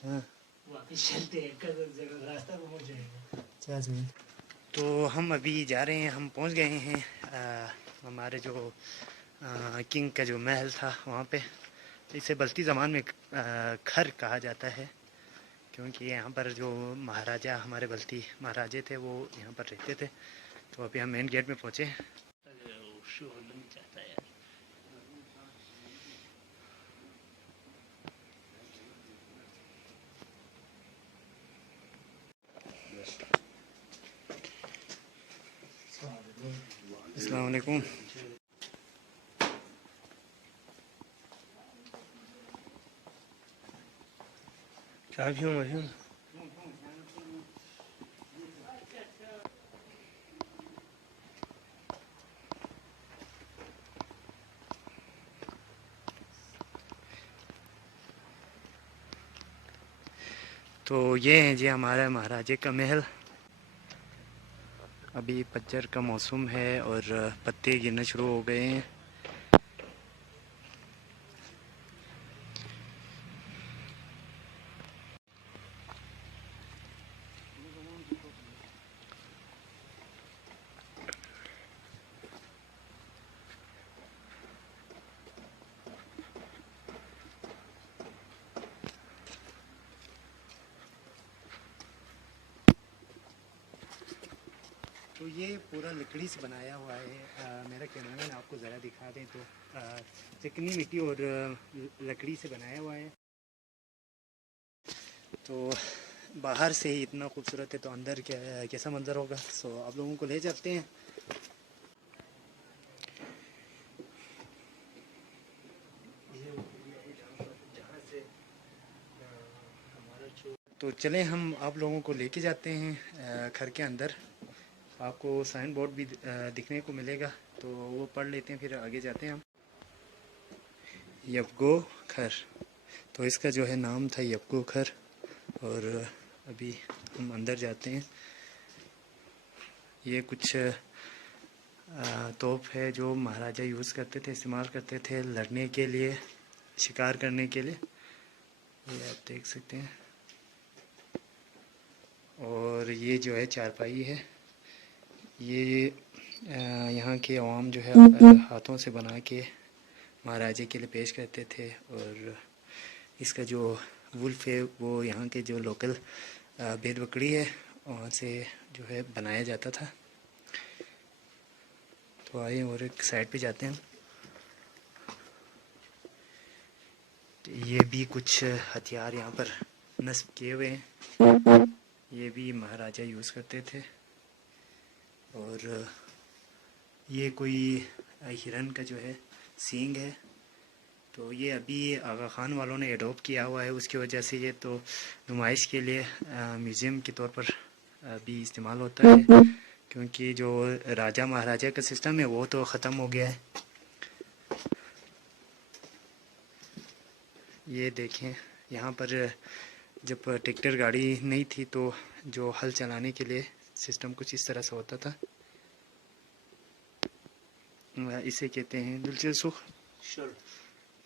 हाँ वापस चलते हैं, कल रास्ता में हो जाएगा। 50 मिनट। तो हम अभी जा रहे हैं, हम पहुंच गए हैं हमारे जो किंग का जो महल था वहाँ पे। इसे बल्ती ज़मान में खर कहा जाता है, क्योंकि यहाँ पर जो महाराजा हमारे बल्ती महाराजे थे वो यहाँ पर रहते थे। तो अभी हम मेन गेट में पहुँचे। शोर बन जाता है यार। अस्सलाम वालेकुम। चाबियों में तो ये है जी हमारा महाराजे का महल। अभी पतझड़ का मौसम है और पत्ते गिरना शुरू हो गए हैं। तो ये पूरा लकड़ी से बनाया हुआ है। मेरा कैमरामैन आपको ज़रा दिखा दें तो चिकनी मिट्टी और लकड़ी से बनाया हुआ है। तो बाहर से ही इतना खूबसूरत है, तो अंदर कैसा मंज़र होगा। सो आप लोगों को ले चलते हैं। तो चलें, हम आप लोगों को लेके जाते हैं घर के अंदर। आपको साइन बोर्ड भी दिखने को मिलेगा, तो वो पढ़ लेते हैं, फिर आगे जाते हैं हम। यबगो खर, तो इसका जो है नाम था यबगो खर। और अभी हम अंदर जाते हैं। ये कुछ तोप है जो महाराजा यूज़ करते थे, इस्तेमाल करते थे लड़ने के लिए, शिकार करने के लिए। ये आप देख सकते हैं। और ये जो है चारपाई है, ये यहाँ के अवाम जो है हाथों से बना के महाराजे के लिए पेश करते थे। और इसका जो वुल्फ है वो यहाँ के जो लोकल भेड़ बकरी है वहाँ से जो है बनाया जाता था। तो आइए और एक साइड पे जाते हैं। तो ये भी कुछ हथियार यहाँ पर नस्ब किए हुए हैं, ये भी महाराजा यूज़ करते थे। और ये कोई हिरन का जो है सींग है। तो ये अभी आगा ख़ान वालों ने एडोप्ट किया हुआ है, उसकी वजह से ये तो नुमाइश के लिए म्यूज़ियम के तौर पर भी इस्तेमाल होता है, क्योंकि जो राजा महाराजा का सिस्टम है वो तो ख़त्म हो गया है। ये देखें, यहाँ पर जब ट्रैक्टर गाड़ी नहीं थी तो जो हल चलाने के लिए सिस्टम कुछ इस तरह से होता था। इसे कहते हैं दिलचस्प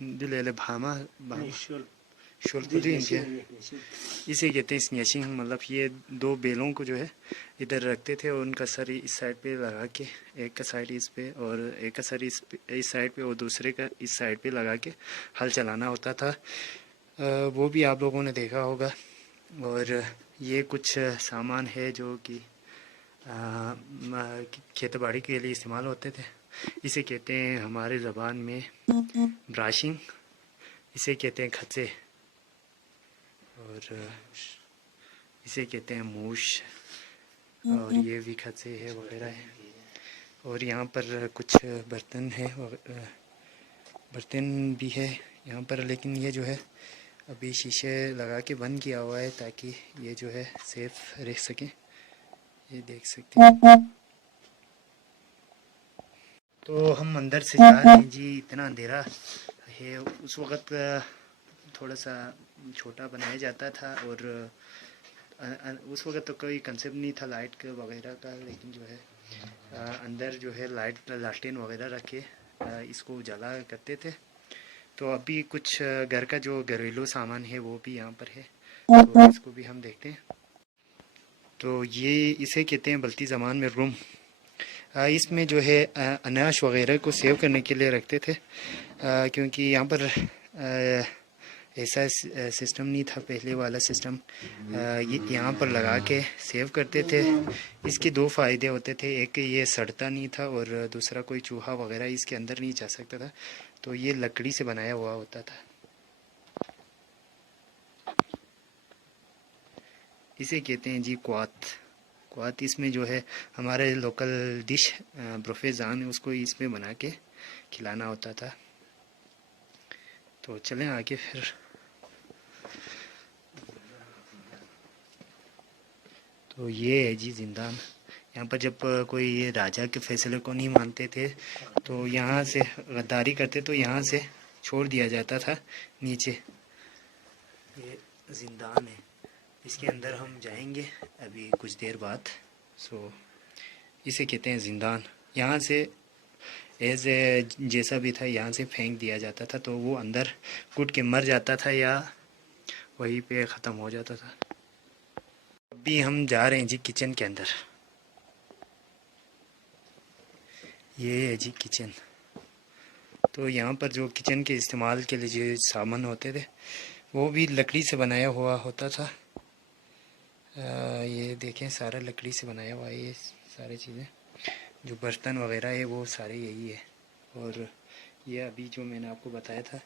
दिल भामा इनके इसे कहते हैं स्नेशिंग। मतलब ये दो बेलों को जो है इधर रखते थे और उनका सर इस साइड पे लगा के, एक का साइड इस पे और एक का सर इस साइड पे और दूसरे का इस साइड पे लगा के हल चलाना होता था। वो भी आप लोगों ने देखा होगा। और ये कुछ सामान है जो कि खेती बाड़ी के लिए इस्तेमाल होते थे। इसे कहते हैं हमारे ज़बान में ब्राशिंग, इसे कहते हैं खच्चे, और इसे कहते हैं मूश, और ये भी खच्चे है वगैरह है। और यहाँ पर कुछ बर्तन है, बर्तन भी है यहाँ पर, लेकिन ये जो है अभी शीशे लगा के बंद किया हुआ है ताकि ये जो है सेफ रह सके। ये देख सकते हैं। तो हम अंदर से जा रहे हैं जी, इतना अंधेरा है। उस वक़्त थोड़ा सा छोटा बनाया जाता था और उस वक़्त तो कोई कंसेप्ट नहीं था लाइट का वगैरह का, लेकिन जो है अंदर जो है लाइट लालटेन वगैरह रख के इसको उजाला करते थे। तो अभी कुछ घर का जो घरेलू सामान है वो भी यहाँ पर है। तो इसको भी हम देखते हैं। तो ये इसे कहते हैं बल्ती ज़मान में रूम। इसमें जो है अनाज वगैरह को सेव करने के लिए रखते थे, क्योंकि यहाँ पर ऐसा सिस्टम नहीं था पहले वाला सिस्टम। ये यहाँ पर लगा के सेव करते थे। इसके दो फ़ायदे होते थे, एक ये सड़ता नहीं था और दूसरा कोई चूहा वगैरह इसके अंदर नहीं जा सकता था। तो ये लकड़ी से बनाया हुआ होता था। इसे कहते हैं जी क्वात। क्वात इसमें जो है हमारे लोकल डिश बर्फ़े जान है, उसको इसमें बना के खिलाना होता था। तो चलें आगे फिर। तो ये है जी ज़िंदान। यहाँ पर जब कोई राजा के फैसले को नहीं मानते थे तो यहाँ से गद्दारी करते तो यहाँ से छोड़ दिया जाता था नीचे। ये ज़िंदान है, इसके अंदर हम जाएंगे अभी कुछ देर बाद। सो इसे कहते हैं ज़िंदान। यहाँ से एज ए जैसा भी था यहाँ से फेंक दिया जाता था, तो वो अंदर घुट के मर जाता था या वहीं पे ख़त्म हो जाता था। अभी हम जा रहे हैं जी किचन के अंदर। ये है जी किचन। तो यहाँ पर जो किचन के इस्तेमाल के लिए जो सामान होते थे वो भी लकड़ी से बनाया हुआ होता था। ये देखें सारा लकड़ी से बनाया हुआ है, ये सारी चीज़ें जो बर्तन वगैरह है वो सारे यही है। और ये अभी जो मैंने आपको बताया था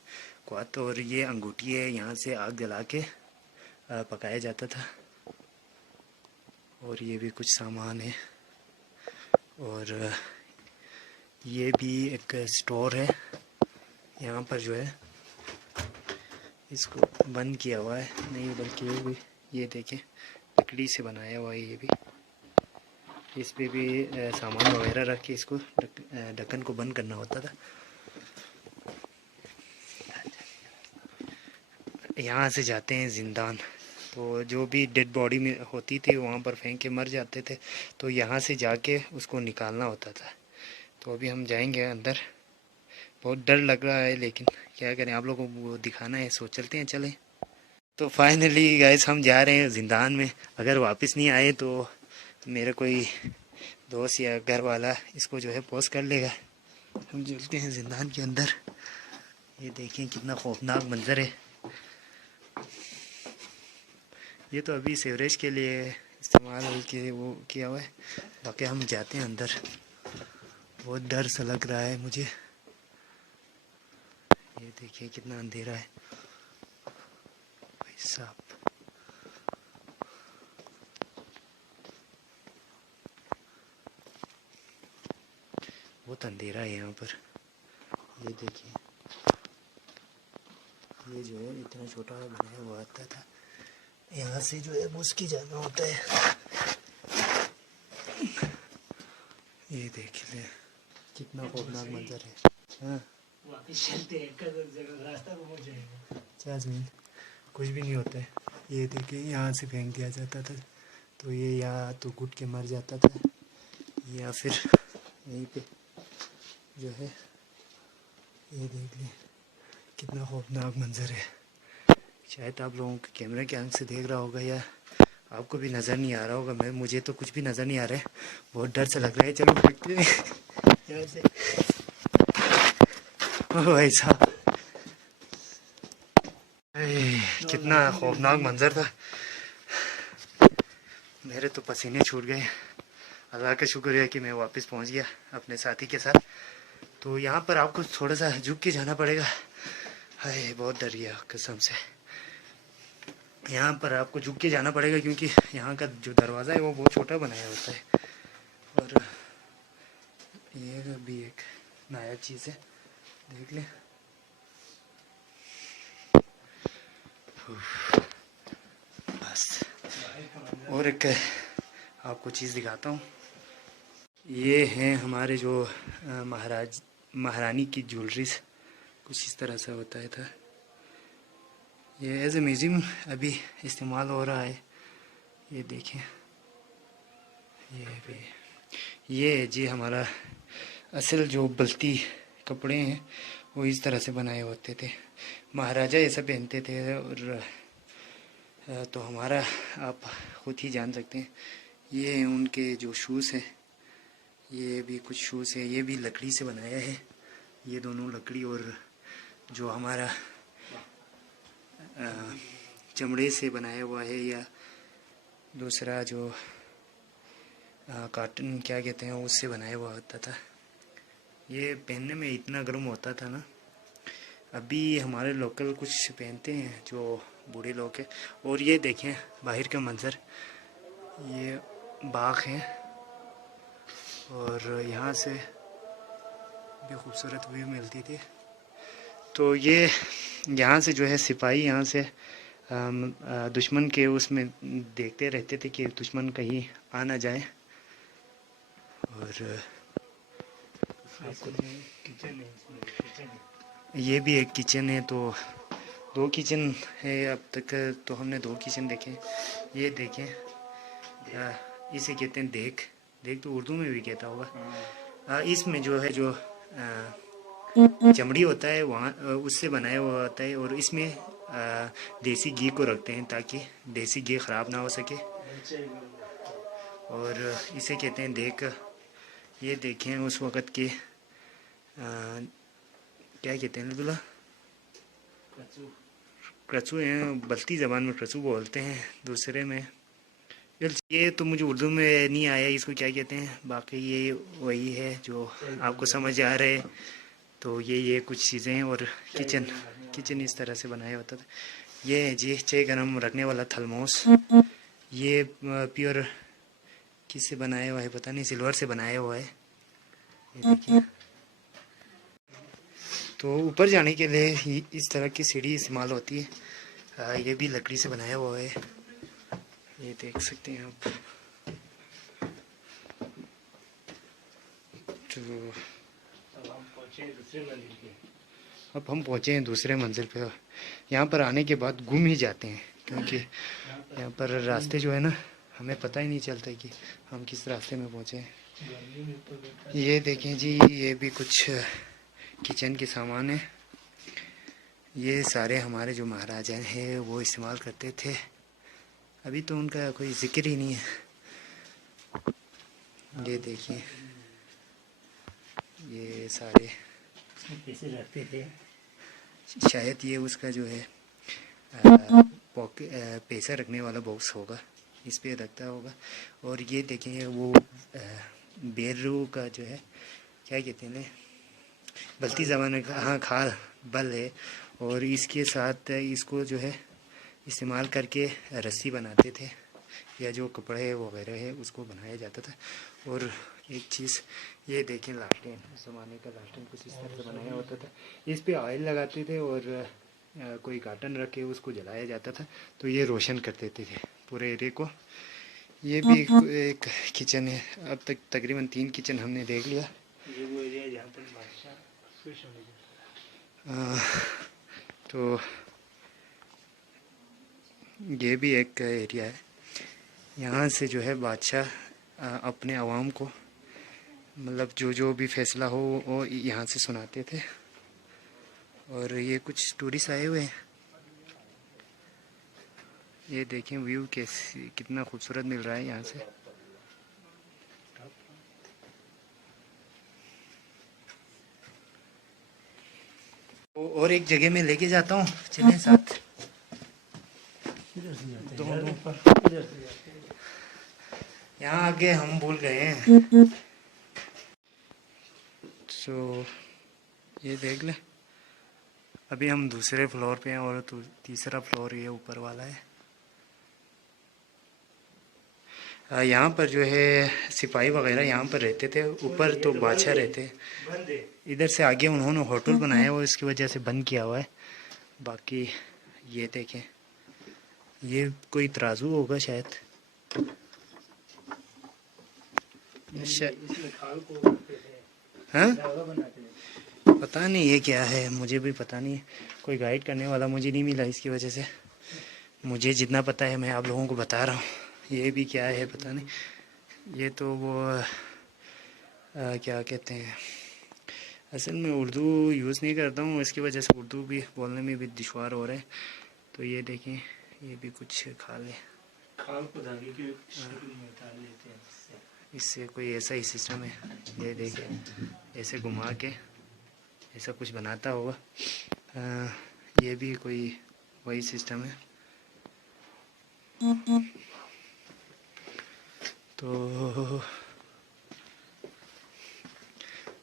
क्वात, और ये अंगूठी है, यहाँ से आग जला के पकाया जाता था। और ये भी कुछ सामान है। और ये भी एक स्टोर है, यहाँ पर जो है इसको बंद किया हुआ है, नहीं बल्कि ये देखें लकड़ी से बनाया हुआ है। ये भी इस पे भी सामान वगैरह रख के इसको ढक्कन को बंद करना होता था। यहाँ से जाते हैं ज़िंदान। तो जो भी डेड बॉडी में होती थी वहाँ पर फेंक के मर जाते थे, तो यहाँ से जाके उसको निकालना होता था। तो अभी हम जाएंगे अंदर। बहुत डर लग रहा है लेकिन क्या करें, आप लोगों को दिखाना है, सो चलते हैं चलें। तो फाइनली गाइस हम जा रहे हैं ज़िंदान में। अगर वापस नहीं आए तो मेरा कोई दोस्त या घर वाला इसको जो है पोस्ट कर लेगा। हम चलते हैं ज़िंदान के अंदर। ये देखें कितना खौफनाक मंज़र है। ये तो अभी सीवरेज के लिए इस्तेमाल के वो किया हुआ है, बाकी हम जाते हैं अंदर। बहुत डर सा लग रहा है मुझे। ये देखिए कितना अंधेरा है भाई साहब। बहुत अंधेरा है यहाँ पर। ये देखिए ये जो है इतना छोटा बनाया हुआ आता था, यहाँ से जो है घुस के जाना होता है। ये देख ले कितना खौफनाक मंजर है। हाँ वापिस चलते हैं, कल जगह रास्ता में हो जाएगा। 50 मिनट कुछ भी नहीं होता है। ये देखिए यहाँ से फेंक दिया जाता था, तो ये या तो घुट के मर जाता था या फिर यहीं पे जो है। ये देख लें कितना खौफनाक मंजर है। शायद आप लोगों के कैमरे के आंख से देख रहा होगा या आपको भी नज़र नहीं आ रहा होगा। मुझे तो कुछ भी नज़र नहीं आ रहा है, बहुत डर सा लग रहा है। चलो भागते हैं यहाँ से। ओह भाई साहब कितना खौफनाक मंजर था। मेरे तो पसीने छूट गए। अल्लाह का शुक्र है कि मैं वापस पहुंच गया अपने साथी के साथ। तो यहाँ पर आपको थोड़ा सा झुक के जाना पड़ेगा। हाय बहुत डर गया कसम से। यहाँ पर आपको झुक के जाना पड़ेगा क्योंकि यहाँ का जो दरवाज़ा है वो बहुत छोटा बनाया होता है। और ये भी एक नायाब चीज़ है, देख लें। बस और एक आपको चीज़ दिखाता हूँ। ये हैं हमारे जो महारानी की ज्वेलरीज, कुछ इस तरह से होता है था। ये एज ए म्यूज़ियम अभी इस्तेमाल हो रहा है। ये देखें ये भी, ये है जी हमारा असल जो बल्ती कपड़े हैं वो इस तरह से बनाए होते थे। महाराजा ऐसा पहनते थे और तो हमारा आप खुद ही जान सकते हैं। ये हैं उनके जो शूज़ हैं, ये भी कुछ शूज़ है, ये भी लकड़ी से बनाया है। ये दोनों लकड़ी और जो हमारा चमड़े से बनाया हुआ है, या दूसरा जो कॉटन क्या कहते हैं उससे बनाया हुआ होता था। ये पहनने में इतना गर्म होता था ना। अभी हमारे लोकल कुछ पहनते हैं जो बूढ़े लोग हैं। और ये देखें बाहर का मंज़र, ये बाग है और यहाँ से भी खूबसूरत व्यू मिलती थी। तो ये यहाँ से जो है सिपाही यहाँ से दुश्मन के उसमें देखते रहते थे कि दुश्मन कहीं आ ना जाए। और आपको किचन है इसमें, किचन है। ये भी एक किचन है। तो 2 किचन है अब तक, तो हमने 2 किचन देखे। ये देखें, इसे कहते हैं देख। देख तो उर्दू में भी कहता होगा। इसमें जो है जो चमड़ी होता है वहाँ उससे बनाया हुआ होता है, और इसमें देसी घी को रखते हैं ताकि देसी घी ख़राब ना हो सके। और इसे कहते हैं देख। ये देखें उस वक़्त के क्या कहते हैं अब्दुल्ला, क्रचू हैं, बल्ती ज़बान में क्रचू बोलते हैं, दूसरे में ये तो मुझे उर्दू में नहीं आया इसको क्या कहते हैं। बाकी ये वही है जो आपको समझ आ रहे। तो ये कुछ चीज़ें हैं। और किचन इस तरह से बनाया होता था। ये है जी चाय गरम रखने वाला थर्मोस। ये प्योर किससे बनाया हुआ है पता नहीं, सिल्वर से बनाया हुआ है। ये देखिए। तो ऊपर जाने के लिए इस तरह की सीढ़ी इस्तेमाल होती है। ये भी लकड़ी से बनाया हुआ है, ये देख सकते हैं आप। तो अब हम पहुँचे हैं दूसरे मंजिल पे। यहाँ पर आने के बाद गुम ही जाते हैं, क्योंकि यहाँ पर रास्ते जो है ना हमें पता ही नहीं चलता कि हम किस रास्ते में पहुँचे हैं। ये देखें जी, ये भी कुछ किचन के सामान है। ये सारे हमारे जो महाराजा हैं वो इस्तेमाल करते थे। अभी तो उनका कोई जिक्र ही नहीं है। ये देखिए, ये सारे कैसे रखते थे। शायद ये उसका जो है पैसा रखने वाला बॉक्स होगा, इस पे रखता होगा। और ये देखेंगे वो बेरू का जो है क्या कहते हैं, बल्ती ज़बान में हाँ खाल बल है। और इसके साथ इसको जो है इस्तेमाल करके रस्सी बनाते थे, या जो कपड़े वगैरह है उसको बनाया जाता था। और एक चीज़ ये देखें, लालटेन, उस ज़माने का लालटेन कुछ इस तरह से बनाया होता था। इस पे ऑयल लगाते थे और कोई कार्टन रख के उसको जलाया जाता था, तो ये रोशन कर देते थे पूरे एरिया को। ये भी एक किचन है। अब तक तकरीबन 3 किचन हमने देख लिया। ये वो एरिया जहाँ पर बादशाह खुश होने जाता है। तो ये भी एक एरिया है। यहाँ से जो है बादशाह अपने आवाम को मतलब जो भी फैसला हो वो यहाँ से सुनाते थे। और ये कुछ टूरिस्ट आए हुए हैं। ये देखें व्यू कैसे कितना खूबसूरत मिल रहा है यहाँ से। और एक जगह में लेके जाता हूँ, चलें साथ। यहाँ आगे हम भूल गए हैं। तो ये देख ले, अभी हम दूसरे फ्लोर पे हैं और तो तीसरा फ्लोर ये ऊपर वाला है। यहाँ पर जो है सिपाही वगैरह यहाँ पर रहते थे, ऊपर तो बादशाह रहते। इधर से आगे उन्होंने होटल बनाया हुआ, इसकी वजह से बंद किया हुआ है। बाकी ये देखें, ये कोई तराजू होगा शायद। हाँ पता नहीं ये क्या है, मुझे भी पता नहीं। कोई गाइड करने वाला मुझे नहीं मिला, इसकी वजह से मुझे जितना पता है मैं आप लोगों को बता रहा हूँ। ये भी क्या है पता नहीं। ये तो वो क्या कहते हैं, असल में उर्दू यूज़ नहीं करता हूँ, इसकी वजह से उर्दू भी बोलने में भी दुश्वार हो रहा है। तो ये देखें, ये भी कुछ खा ले। खाल को धागे की शक्ल में उतार लेते हैं इससे। इससे कोई ऐसा ही सिस्टम है, ये देखे ऐसे घुमा के ऐसा कुछ बनाता होगा। ये भी कोई वही सिस्टम है। तो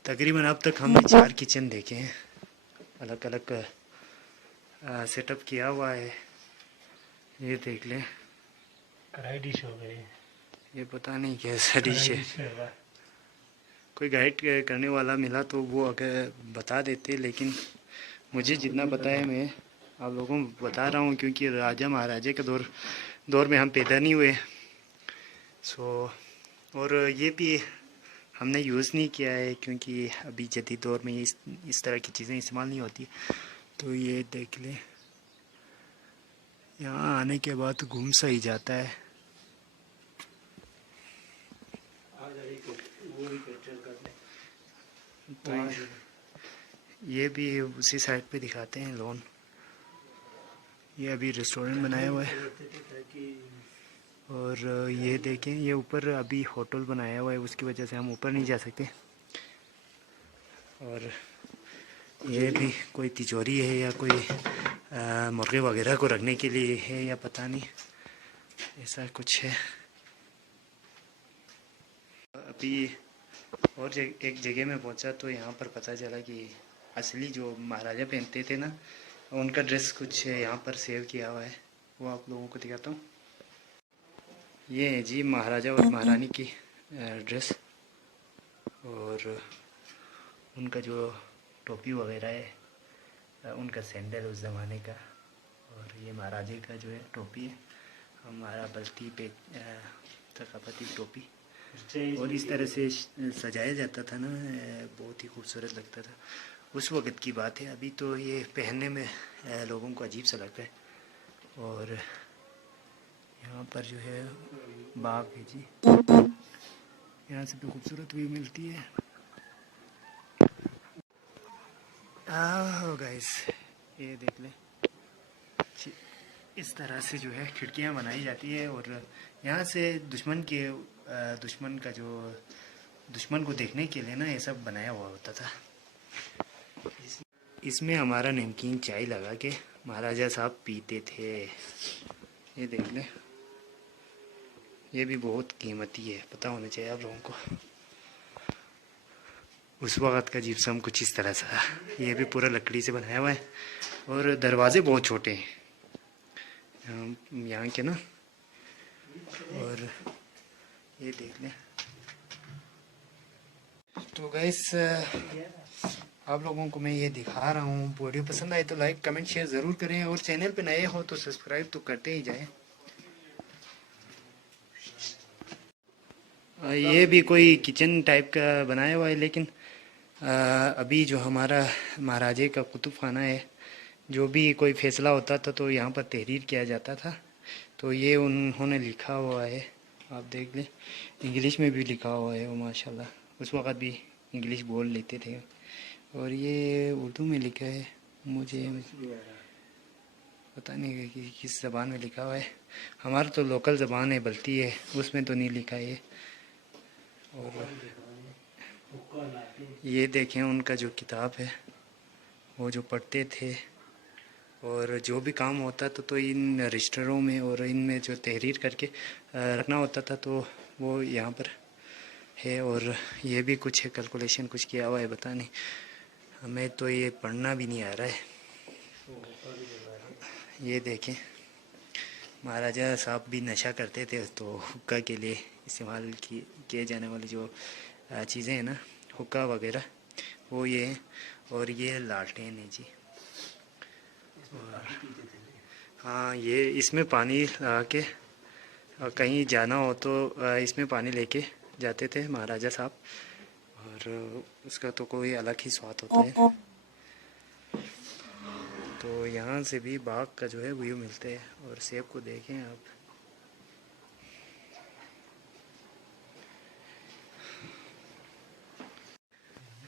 तकरीबन अब तक हमने 4 किचन देखे हैं, अलग अलग सेटअप किया हुआ है। ये देख लें, कढ़ाई डिश हो गई। ये पता नहीं कैसा डिश है। है। कोई गाइड करने वाला मिला तो वो अगर बता देते, लेकिन मुझे जितना पता है मैं आप लोगों को बता रहा हूँ, क्योंकि राजा महाराजा के दौर में हम पैदा नहीं हुए। और ये भी हमने यूज़ नहीं किया है, क्योंकि अभी जदीद दौर में इस तरह की चीज़ें इस्तेमाल नहीं होती। तो ये देख लें, यहाँ आने के बाद घूम सा ही जाता है। तो ये भी उसी साइड पे दिखाते हैं लॉन। ये अभी रेस्टोरेंट बनाया हुआ है। और ये देखें, ये ऊपर अभी होटल बनाया हुआ है, उसकी वजह से हम ऊपर नहीं जा सकते। और ये भी कोई तिजोरी है या कोई मुर्गे वगैरह को रखने के लिए है या पता नहीं, ऐसा कुछ है। अभी और एक जगह में पहुंचा तो यहाँ पर पता चला कि असली जो महाराजा पहनते थे ना, उनका ड्रेस कुछ यहाँ पर सेव किया हुआ है। वो आप लोगों को दिखाता हूँ। ये है जी महाराजा और महारानी की ड्रेस, और उनका जो टोपी वगैरह है, उनका सैंडल उस ज़माने का। और ये महाराजे का जो है टोपी है, हमारा बल्ती पे थकापति टोपी। और इस तरह से सजाया जाता था ना, बहुत ही खूबसूरत लगता था। उस वक़्त की बात है, अभी तो ये पहनने में लोगों को अजीब सा लगता है। और यहाँ पर जो है बाग है जी, यहाँ से भी खूबसूरत व्यू मिलती है। गाइस ये देख लें, इस तरह से जो है खिड़कियाँ बनाई जाती है। और यहाँ से दुश्मन को देखने के लिए ना ये सब बनाया हुआ होता था। इसमें हमारा नमकीन चाय लगा के महाराजा साहब पीते थे। ये देख लें, ये भी बहुत कीमती है, पता होना चाहिए आप लोगों को। उस वक़्त का जिप्सम कुछ इस तरह सा, ये भी पूरा लकड़ी से बनाया हुआ है। और दरवाजे बहुत छोटे हैं यहाँ के ना। और ये देख लें। तो गाइस आप लोगों को मैं ये दिखा रहा हूँ। वीडियो पसंद आए तो लाइक कमेंट शेयर ज़रूर करें, और चैनल पे नए हो तो सब्सक्राइब तो करते ही जाएं। ये भी कोई किचन टाइप का बनाया हुआ है, लेकिन अभी जो हमारा महाराजे का कुतुब खाना है, जो भी कोई फैसला होता था तो यहाँ पर तहरीर किया जाता था। तो ये उन्होंने लिखा हुआ है, आप देख लें। इंग्लिश में भी लिखा हुआ है वो, माशाल्लाह। उस वक़्त भी इंग्लिश बोल लेते थे। और ये उर्दू में लिखा है, मुझे पता नहीं कि किस ज़बान में लिखा हुआ है। हमारा तो लोकल ज़बान है, बल्ती है, उसमें तो नहीं लिखा है। और ये देखें उनका जो किताब है, वो जो पढ़ते थे। और जो भी काम होता था तो इन रजिस्टरों में और इनमें जो तहरीर करके रखना होता था, तो वो यहाँ पर है। और ये भी कुछ है, कैलकुलेशन कुछ किया हुआ है, पता नहीं, हमें तो ये पढ़ना भी नहीं आ रहा है। ये देखें, महाराजा साहब भी नशा करते थे, तो हुक्का के लिए इस्तेमाल किए जाने वाली जो चीज़ें हैं ना, हुक्का वगैरह, वो ये है। और ये लालटेन है जी। हाँ, ये इसमें पानी लगा के कहीं जाना हो तो इसमें पानी लेके जाते थे महाराजा साहब। और उसका तो कोई अलग ही स्वाद होता है। तो यहाँ से भी बाग का जो है व्यू मिलते हैं। और सेब को देखें आप,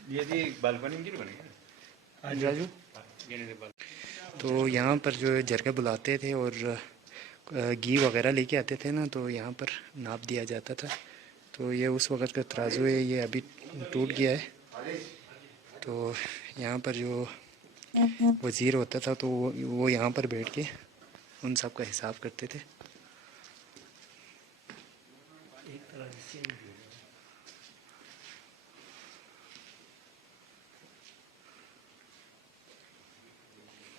ये भी बालकनी में बनेगा राजू। तो यहाँ पर जो है जरगा बुलाते थे, और घी वगैरह लेके आते थे ना, तो यहाँ पर नाप दिया जाता था। तो ये उस वक़्त का तराजू है, ये अभी टूट गया है। तो यहाँ पर जो वज़ीर होता था तो वो यहाँ पर बैठ के उन सब का हिसाब करते थे। एक तरह से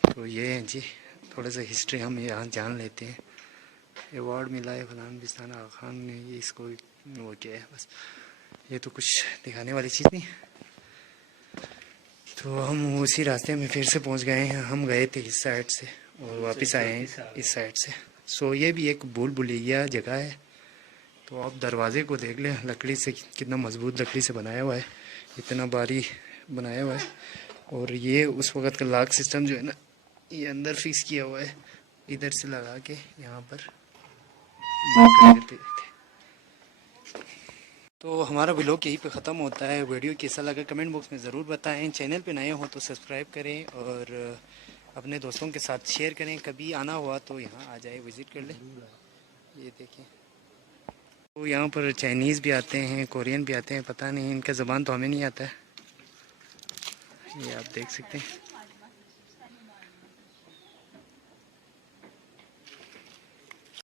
तो ये है जी, थोड़ा सा हिस्ट्री हम यहाँ जान लेते हैं। अवार्ड मिला है फलान बिस्तान आगा खान ने, ये इसको वो किया है बस। ये तो कुछ दिखाने वाली चीज़ नहीं। तो हम उसी रास्ते में फिर से पहुंच गए हैं। हम गए थे इस साइड से और वापस आए हैं इस साइड से। सो ये भी एक भूल भुलैया जगह है। तो आप दरवाज़े को देख लें, लकड़ी से कितना मजबूत लकड़ी से बनाया हुआ है, इतना भारी बनाया हुआ है। और ये उस वक़्त का लॉक सिस्टम जो है ना, ये अंदर फिक्स किया हुआ है, इधर से लगा के यहाँ पर बंद कर देते थे। तो हमारा व्लॉग यहीं पे ख़त्म होता है। वीडियो कैसा लगा कमेंट बॉक्स में ज़रूर बताएं। चैनल पे नए हो तो सब्सक्राइब करें और अपने दोस्तों के साथ शेयर करें। कभी आना हुआ तो यहाँ आ जाए, विज़िट कर लें। ये देखें, तो यहाँ पर चाइनीज़ भी आते हैं, कोरियन भी आते हैं, पता नहीं इनका ज़बान तो हमें नहीं आता है। ये आप देख सकते हैं।